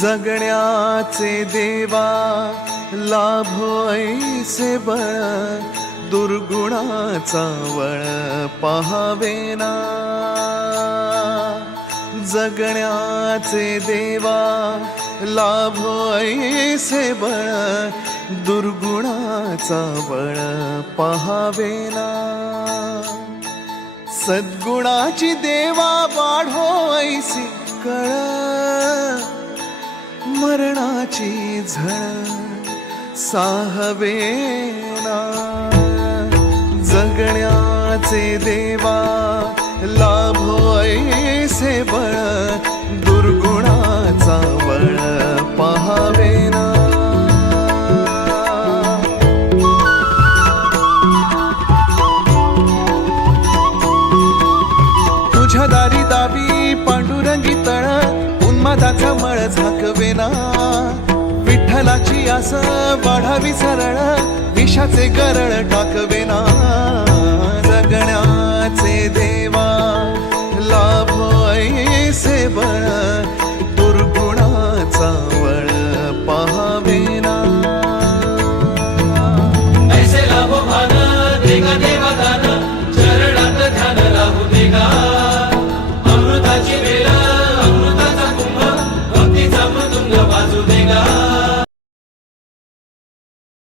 जगण्याचे देवा लाभो ऐसे बळ, दुर्गुणाचा वळ पहावेना. जगण्याचे देवा लाभो ऐसे बळ, दुर्गुणाचा बळ पहावेना. सद्गुणाची देवा वाढो ऐसी कळ, मरणाची झळ साहवेना. जगण्याचे देवा लाभो ऐसे बळ, दुर्गुणाचा बळ पहावेना. तुझ्या दारी दावी पांडुरंगी तळ, उन्मादाचा मळ झाकवेना. विठ्ठलाची आस वाढावी सरळ, विषाचे गरळ टाकवेना.